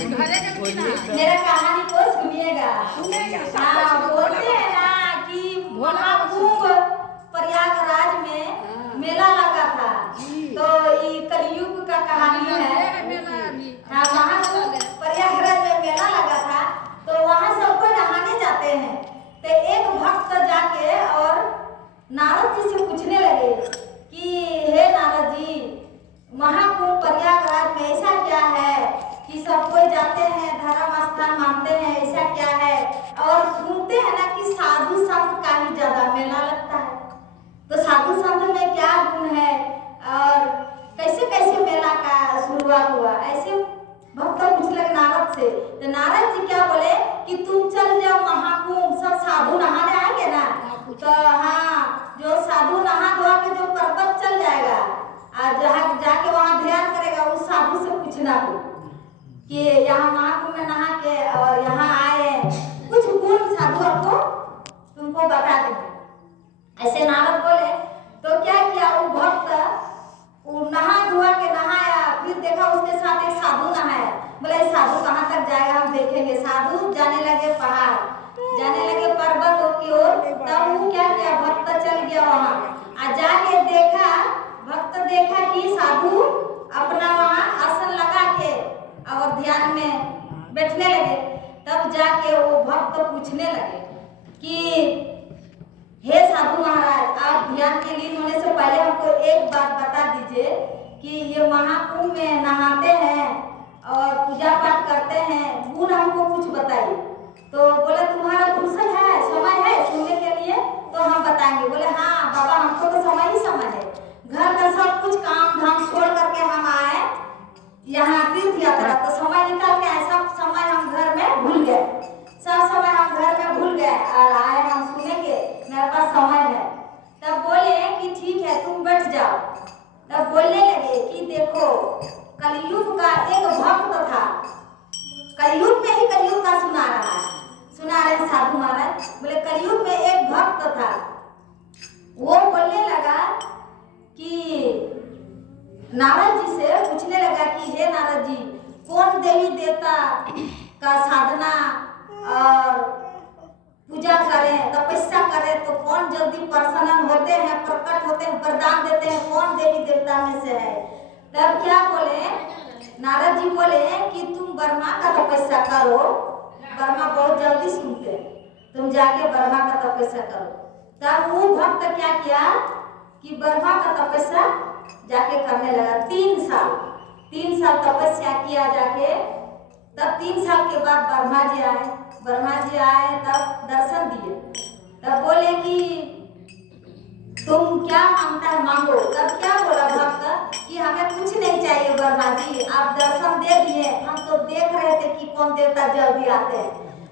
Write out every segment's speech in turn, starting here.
मेरा कहानी को सुनिएगा। बोलते हैं ना कि महाकुंभ प्रयागराज में मेला लगा था, तो ये कलयुग का कहानी है। महाकुंभ प्रयागराज में मेला लगा था, तो वहाँ सबको नहाने जाते हैं। तो एक भक्त जाके और नारद जी से पूछने लगे कि हे नारद जी, महाकुंभ प्रयागराज में ऐसा क्या है कि सब कोई जाते हैं, धर्म स्थान मानते हैं, ऐसा क्या है? और सुनते हैं ना कि साधु संत का ही ज्यादा मेला लगता है, तो साधु संत में क्या गुण है और कैसे कैसे मेला का शुरुआत हुआ? ऐसे भक्त पूछ लगे नारद से। तो नारद जी क्या बोले कि तुम चल जाओ महाकुंभ, सब साधु नहाने आएंगे ना, तो हाँ, जो साधु नहा धोआ के जो पर्वत चल जाएगा और जहाँ जाके वहाँ ध्यान करेगा, उस साधु से पूछना हो कि यहाँ महाकुंभ में नहा के और यहाँ आए, कुछ गुण साधु आपको तुमको बता देंगे। ऐसे नारद बोले। तो क्या किया वो भक्त, वो नहा धोआ के नहाया, फिर देखा उसके साथ एक साधु नहाया। बोले साधु कहाँ तक जाएगा, हम देखेंगे। साधु जाने लगे पहाड़, जाने लगे पर्वतों की ओर। तब वो क्या किया, भक्त चल गया वहाँ और जाके देखा, भक्त देखा कि साधु अपना वहाँ आसन लगा के और ध्यान में बैठने लगे। तब जाके वो भक्त पूछने लगे कि हे साधु महाराज, आप ध्यान के लीन होने से पहले हमको एक बात बता दीजिए कि ये महाकुंभ में नहाते हैं और पूजा पाठ करते हैं, गुण हमको कुछ बताइए। तो बोले तुम्हारा फुर्सत है, समय है सुनने के लिए? तो हम बताएंगे। बोले हाँ बाबा, हमको तो समय ही समय है, घर का सब कुछ काम धाम छोड़ करके हम आए यहाँ तीर्थ यात्रा, तो समय निकाल के आए, सब समय हम घर में भूल गए, सब समय हम घर में भूल गए और आए हम सुनेंगे, मेरे पास समय है। तब बोले कि ठीक है तुम बैठ जाओ। तब बोलने लगे कि देखो, कलयुग का एक भक्त था, कलयुग में ही कलयुग का सुना रहे साधु महाराज। बोले कलयुग में एक भक्त था, वो बोलने लगा कि नारद जी से पूछने लगा कि हे नारद जी, कौन देवी देवता का साधना और पूजा करें, तपस्या करें तो कौन जल्दी प्रसन्न होते हैं, प्रकट होते हैं, वरदान देते हैं, कौन देवी देवता में से है? तब क्या बोले नारद जी, बोले कि तुम ब्रह्मा का तपस्या करो, ब्रह्मा बहुत जल्दी सुनते, तुम जाके ब्रह्मा का तपस्या करो। तब वो भक्त क्या किया कि ब्रह्मा का तपस्या जाके करने लगा। 3 साल तपस्या किया जाके। तब 3 साल के बाद ब्रह्मा जी आए, तब दर्शन दिए। तब बोले कि तुम क्या मांगता है मांगो। तब क्या बोला भक्त कि हमें कुछ नहीं चाहिए ब्रह्मा जी, आप दर्शन दे दिए, हम तो देख रहे थे कि कौन देवता जल्दी आते हैं,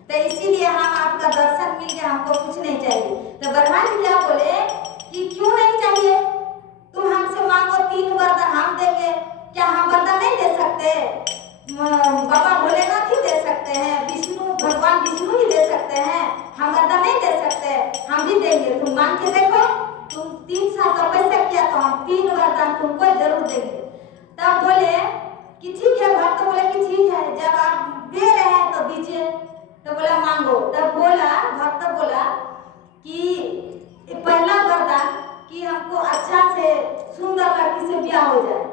तो इसीलिए हम आपका दर्शन मिल गया, हमको कुछ नहीं चाहिए। तो ब्रह्मा जी क्या बोले कि क्यों नहीं चाहिए, तुम हमसे मांगो, 3 वरदान हम देंगे। क्या हम वरदान नहीं दे सकते? बाबा भोलेनाथ ही दे सकते हैं, विष्णु भगवान विष्णु ही दे सकते हैं, हम वरदान नहीं दे सकते? हम भी देंगे, तुम मांग के देखो। तुम 3 साल तपस्या किया तो हम 3 वरदान तुमको जरूर देंगे। तब बोले कि ठीक है, भक्त बोले कि ठीक है, जब आप दे रहे हैं तो दीजिए। तो बोला मांगो। तब बोला भक्त बोला कि पहला वरदान कि हमको अच्छा से सुंदर लड़की से ब्याह हो जाए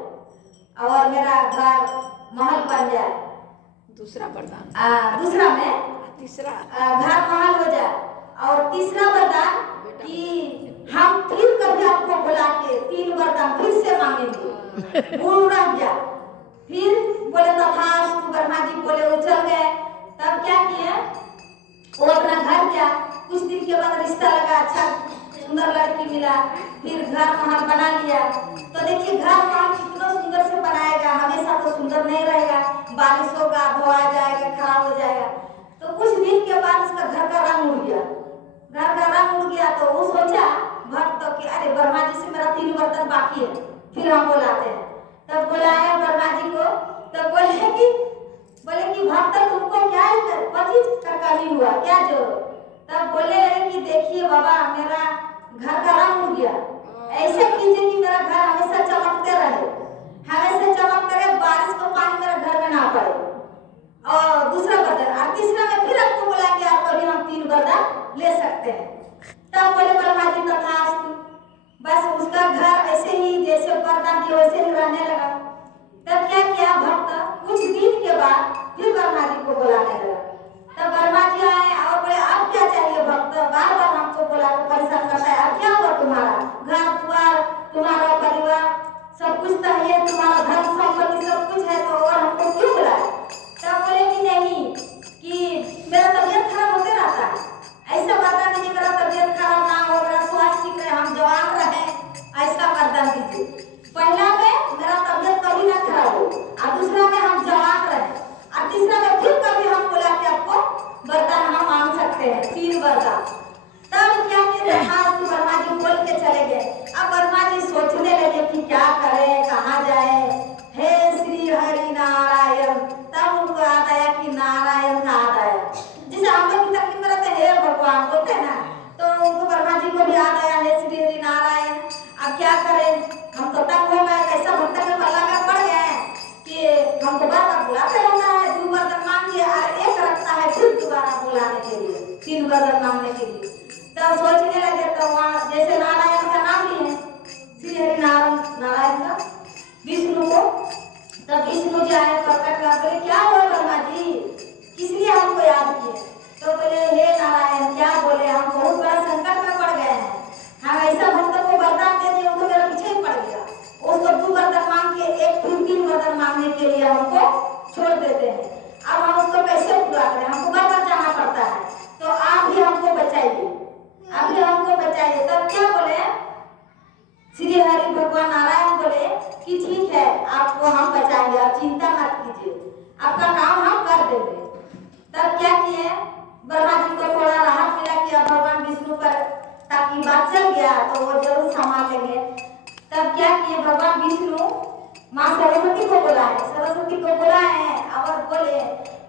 और मेरा घर महल बन जाए। दूसरा वरदान, दूसरा में तीसरा घर महल हो जाए। और तीसरा वरदान कि हम फिर कभी आपको बुला के 3 वरदान फिर से मांगेंगे, गुण रह गया। फिर बोले तथास्तु, ब्रह्मा जी बोले, वो चल गए। तब क्या किए, वो अपना घर गया। कुछ दिन के बाद रिश्ता लगा, अच्छा सुंदर लड़की मिला, फिर घर महल बना लिया। तो देखिए घर महल कितना सुंदर से बनाएगा, हमेशा तो सुंदर नहीं रहेगा, बारिश होगा, धोआ जाएगा, खराब हो जाएगा। तो कुछ दिन के बाद उसका घर का रंग उड़ गया। घर का रंग उड़ गया तो वो सोचा भक्त कि अरे ब्रह्मा जी से मेरा 3 वरदान बाकी है, फिर हम बुलाते हैं। तब बुलाया ब्रह्मा जी को। तब बोले कि भक्त तुमको क्या पच्चीस का कमी हुआ, क्या जोर? तब बोले कि देखिए बाबा, मेरा घर का रंग उड़ गया, ऐसे कीजिए कि मेरा घर हमेशा चमकते रहे, हमेशा चमकते रहे, बारिश का पानी मेरे घर में ना पड़े ले सकते हैं। तब बोले ब्रह्मा जी तथास्तु। बस उसका घर ऐसे ही जैसे वरदान दिए वैसे ही रहने लगा। तब क्या किया भक्त, कुछ दिन के बाद फिर ब्रह्मा जी को बुलाने लगा। तब ब्रह्मा जी आए और बोले अब क्या चाहिए भक्त, बार बार हमको बुला के परेशान करता है, अब क्या हुआ तुम्हारा घर द्वार तुम्हारा परिवार सब कुछ तो है, तुम्हारा धन संपत्ति सब कुछ है, तो और हमको क्यों बुलाया। तब बोले कि नहीं, कि मेरा तबीयत खराब होते रहता है, ऐसा वरदान दीजिए मेरा तबीयत खराब ना हो, मेरा स्वास्थ्य ठीक रहे, हम जवान रहे, ऐसा वरदान दीजिए। पहला में मेरा तबीयत कभी ना खराब हो, और दूसरा में हम जवान रहे, और तीसरा में फिर कभी हम बुला के आपको वरदान हम मांग सकते हैं, 3 वरदान। तब क्या किया, खास ब्रह्मा जी बोल के चले गए। अब ब्रह्मा जी सोचने लगे कि क्या करें, कहाँ जाए, हे श्री हरि नारायण। तब उनको याद आया कि नारायण का याद आया, जिसे हम लोग की तकलीफ में रहते हैं हे भगवान बोलते हैं ना, तो उनको ब्रह्मा जी को भी याद आया हे श्री हरि नारायण। अब क्या करें, हम तो तंग हो गए, कैसा भक्त के पल्ला में पड़ गए कि हमको बार बार बुलाते रहता है, 2 वरदान मांगिए और एक रखता है फिर दोबारा बुलाने के लिए, 3 वरदान मांगने के लिए। तब सोचने लगे, तो वहाँ जैसे नारायण का नाम लिए श्री हरि नारायण का विष्णु को। तब विष्णु जी आए प्रकट कर बोले क्या हुआ ब्रह्मा जी, किस लिए हमको याद किए। तो बोले हे नारायण क्या बोले, हम बहुत बड़ा संकट में पड़ गए हैं, हम ऐसा भक्त को वरदान दे दिए, वो तो मेरा पीछे ही पड़ गया, उसको 2 वरदान मांग के एक फिर 3 वरदान मांगने के लिए हमको छोड़ देते हैं। अब हम उसको कैसे पूरा करें, हमको बार बार जाना पड़ता है, तो आप भी हमको बचाइए, आप भी हमको बचाइए। तब क्या बोले श्री हरि भगवान नारायण बोले कि ठीक है आपको हम बचाएंगे, आप चिंता मत कीजिए, आपका काम हम कर देंगे। तब क्या किए, ब्रह्मा जी को थोड़ा राहत मिला कि अब भगवान विष्णु पर ताकि बात चल गया तो वो जरूर संभाल लेंगे। तब क्या किए, भगवान विष्णु माँ सरस्वती को बुलाए, सरस्वती को बुलाए और बोले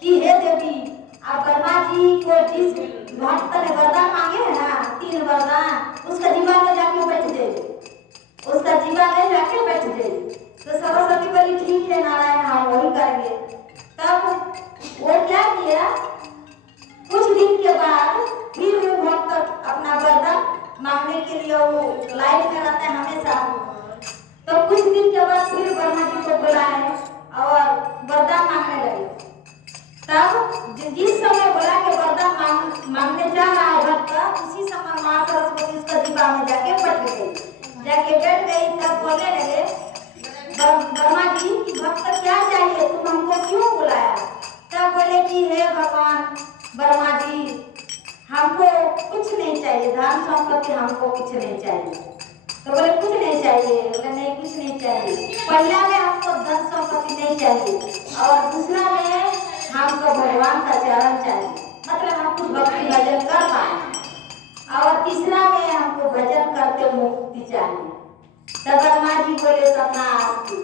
कि हे देवी, आप ब्रह्मा जी को जिस भक्त ने वरदान मांगे है ना 3 वरदान, उसका जीवन में जाके बैठ जाइए, उसका जीवन में जाके बैठ जाइए। तो सरस्वती बोली ठीक है नारायण हम वही करेंगे। तब वो क्या किया, कुछ दिन के बाद फिर वो भक्त अपना वरदान मांगने के लिए वो लाइन में रहता है हमेशा। तो कुछ दिन के बाद फिर ब्रह्मा जी को बुलाए और वरदान मांगने लगे। तब जिस समय बुला के वरदान मांगने जा रहा है भक्त, उसी समय माँ सरस्वती उसका जीवा में जाके बैठ गई, जाके बैठ गई। तब बोलने लगे ब्रह्मा जी कि भक्त क्या चाहिए, तुम हमको क्यों बुलाया। तब बोले कि हे भगवान ब्रह्मा जी हमको कुछ नहीं चाहिए, धन संपत्ति हमको कुछ नहीं चाहिए। तो बोले कुछ नहीं चाहिए, बोले नहीं कुछ नहीं चाहिए, पहला में हमको धन संपत्ति नहीं चाहिए और दूसरा में हमको भगवान का चरण चाहिए, मतलब हम कुछ भक्ति भजन कर पाए, और तीसरा में हमको भजन करते मुक्ति चाहिए। तब ब्रह्मा जी बोले तथास्तु।